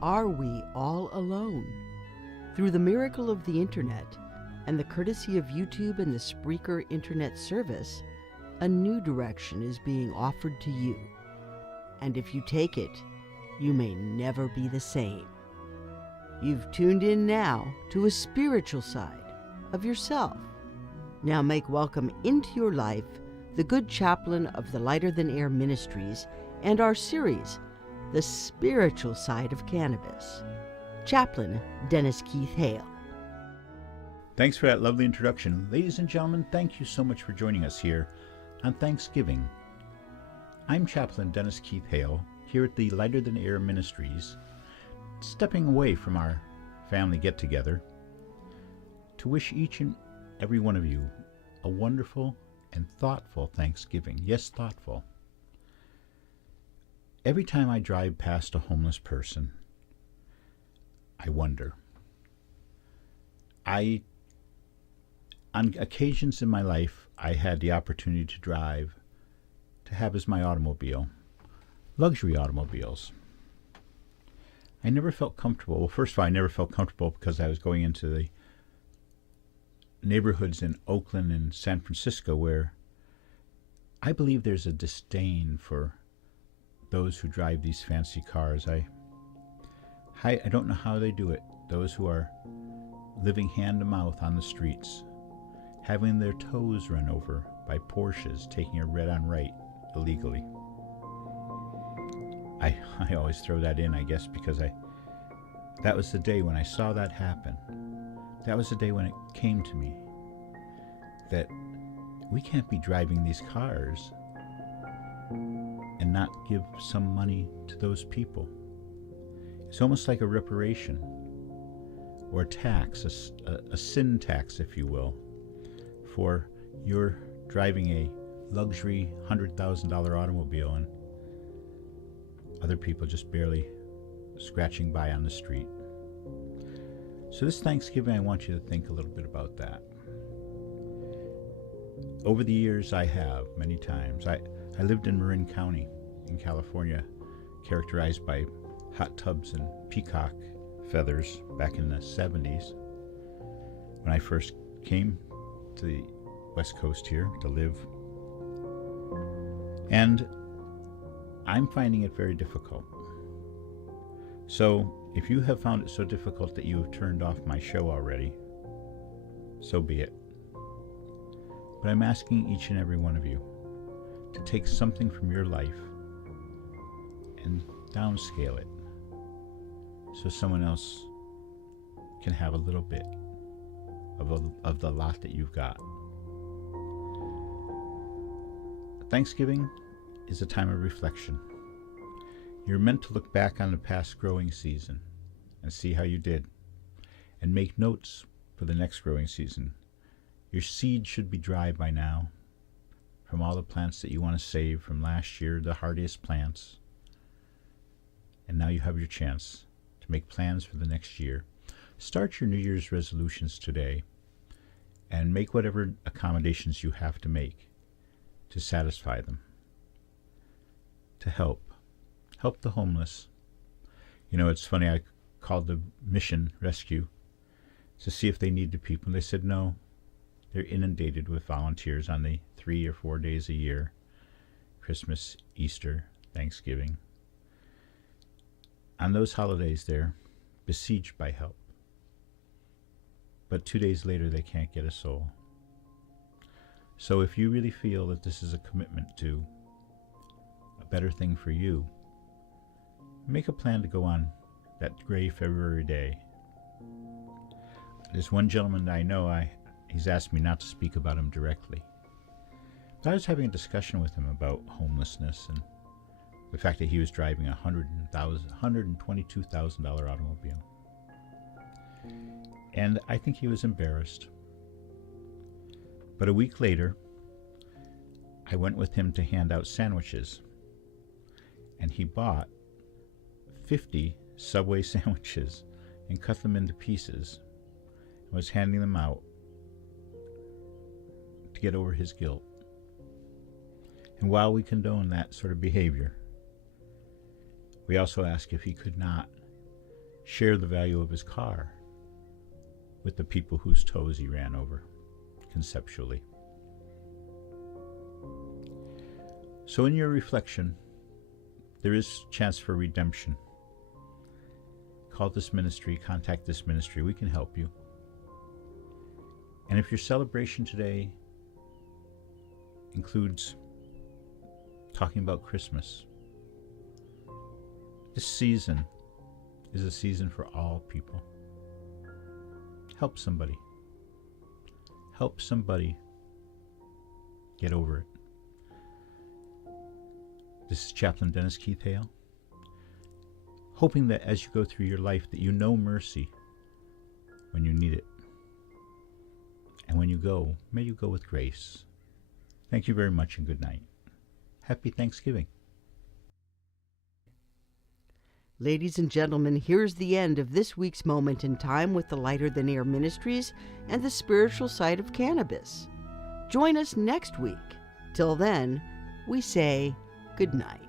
Are we all alone? Through the miracle of the internet and the courtesy of YouTube and the Spreaker internet service, a new direction is being offered to you. And if you take it, you may never be the same. You've tuned in now to a spiritual side of yourself. Now make welcome into your life the good chaplain of the Lighter Than Air Ministries and our series, The Spiritual Side of Cannabis, Chaplain Dennis Keith Hale. Thanks for that lovely introduction. Ladies and gentlemen, thank you so much for joining us here on Thanksgiving. I'm Chaplain Dennis Keith Hale here at the Lighter Than Air Ministries, stepping away from our family get-together to wish each and every one of you a wonderful and thoughtful Thanksgiving. Yes, thoughtful. Every time I drive past a homeless person, I wonder. On occasions in my life, I had the opportunity to have as my automobile, luxury automobiles. I never felt comfortable. Well, first of all, I never felt comfortable because I was going into the neighborhoods in Oakland and San Francisco where I believe there's a disdain for those who drive these fancy cars. I don't know how they do it. Those who are living hand to mouth on the streets, having their toes run over by Porsches, taking a red on right illegally. I always throw that in, I guess, because that was the day when I saw that happen. That was the day when it came to me that we can't be driving these cars and not give some money to those people. It's almost like a reparation or a tax, a sin tax, if you will, for your driving a luxury $100,000 automobile and other people just barely scratching by on the street. So this Thanksgiving, I want you to think a little bit about that. Over the years, I have many times. I lived in Marin County in California, characterized by hot tubs and peacock feathers back in the 70s. When I first came to the West Coast here to live. And I'm finding it very difficult. So if you have found it so difficult that you have turned off my show already, so be it. But I'm asking each and every one of you to take something from your life and downscale it so someone else can have a little bit of the lot that you've got. Thanksgiving is a time of reflection. You're meant to look back on the past growing season and see how you did, and make notes for the next growing season. Your seed should be dry by now from all the plants that you want to save from last year, the hardiest plants. And now you have your chance to make plans for the next year. Start your New Year's resolutions today and make whatever accommodations you have to make to satisfy them, to help the homeless. You know, it's funny, I called the Mission Rescue to see if they needed people, and they said no. They're inundated with volunteers on the 3 or 4 days a year, Christmas, Easter, Thanksgiving. On those holidays, they're besieged by help. But 2 days later, they can't get a soul. So if you really feel that this is a commitment to a better thing for you, make a plan to go on that gray February day. There's one gentleman that I know, he's asked me not to speak about him directly. But I was having a discussion with him about homelessness and the fact that he was driving a $122,000 automobile. And I think he was embarrassed. But a week later, I went with him to hand out sandwiches. And he bought 50 Subway sandwiches and cut them into pieces and was handing them out to get over his guilt. And while we condone that sort of behavior, we also ask if he could not share the value of his car with the people whose toes he ran over, conceptually. So in your reflection, there is chance for redemption. Call this ministry, contact this ministry, we can help you. And if your celebration today includes talking about Christmas, this season is a season for all people. Help somebody. Help somebody get over it. This is Chaplain Dennis Keith Hale, hoping that as you go through your life that you know mercy when you need it. And when you go, may you go with grace. Thank you very much and good night. Happy Thanksgiving. Ladies and gentlemen, here's the end of this week's Moment in Time with the Lighter Than Air Ministries and the spiritual side of cannabis. Join us next week. Till then, we say good night.